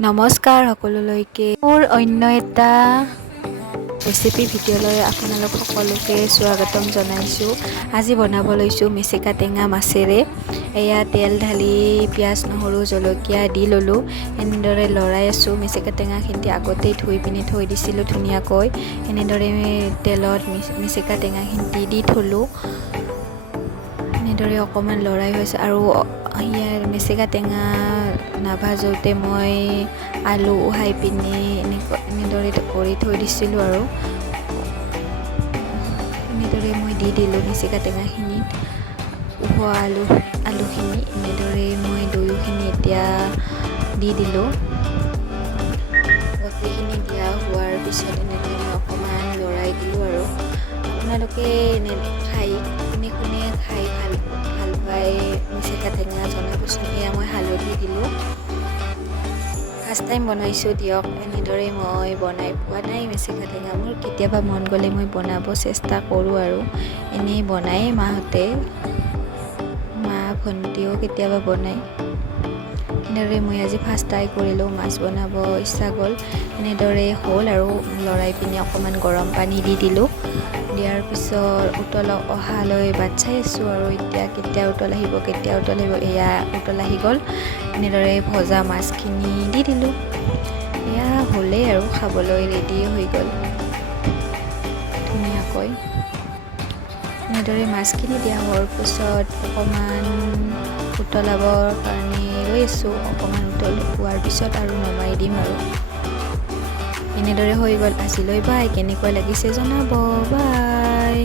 নমস্কাৰ সকলোলৈকে মোৰ অন্য এটা ৰেচিপি ভিডিঅ'লৈ আপোনালোক সকলোকে স্বাগতম জনাইছোঁ। আজি বনাব লৈছোঁ মেচিকা টেঙা মাছেৰে। এয়া তেল ঢালি পিঁয়াজ নহৰু জলকীয়া দি ল'লোঁ। এনেদৰে লৰাই আছোঁ। মেচিকা টেঙাখিনি আগতেই ধুই পিনি থৈ দিছিলোঁ ধুনীয়াকৈ। এনেদৰে তেলত মেচিকা টেঙাখিনি দি থলোঁ। এনেদৰে অকণমান লৰাই হৈছে আৰু ইয়াৰ মেচিকা টেঙা নাভাজোঁতে মই আলু উহাই পিনি এনেদৰে কৰি থৈ দিছিলোঁ আৰু এনেদৰে মই দি দিলোঁ মেচিকা টেঙাখিনিত উহোৱা আলুখিনি। এনেদৰে মই দুয়োখিনি এতিয়া দি দিলোঁ। গোটেইখিনি দিয়া হোৱাৰ পিছত এনেদৰে মই অকণমান লৰাই দিলোঁ আৰু আপোনালোকে কোনে খাই ভাল পায় মেচিকা টেঙা জনাবচোন। এয়া মই হালধি দিলোঁ। ফাৰ্ষ্ট টাইম বনাইছোঁ দিয়ক। এনেদৰে মই বনাই পোৱা নাই মেচিকা টেঙা। মোৰ কেতিয়াবা মন গ'লে মই বনাব চেষ্টা কৰোঁ আৰু এনেই বনাই মা ভণ্টিও কেতিয়াবা বনায়। এনেদৰে মই আজি ফাৰ্ষ্ট ট্ৰাই কৰিলোঁ। মাছ বনাব ইচ্ছা গ'ল। এনেদৰে হ'ল আৰু লৰাই পিনি অকণমান গৰম পানী দি দিলোঁ। দিয়াৰ পিছত উতল অহালৈ বাট চাই আছোঁ আৰু এতিয়া কেতিয়া উতল আহিব এয়া উতল আহি গ'ল। এনেদৰে ভজা মাছখিনি দি দিলোঁ। এয়া হ'লেই আৰু খাবলৈ ৰেডি হৈ গ'ল ধুনীয়াকৈ। এনেদৰে মাছখিনি দিয়া হোৱাৰ পিছত অকণমান উতলাবৰ কাৰণে ৰৈ আছোঁ। অকণমান উতল হোৱাৰ পিছত আৰু নমাই দিম আৰু এনেদৰে হৈ গ'ল আজিলৈ। বাই। কেনেকুৱা লাগিছে জনাব। বাই।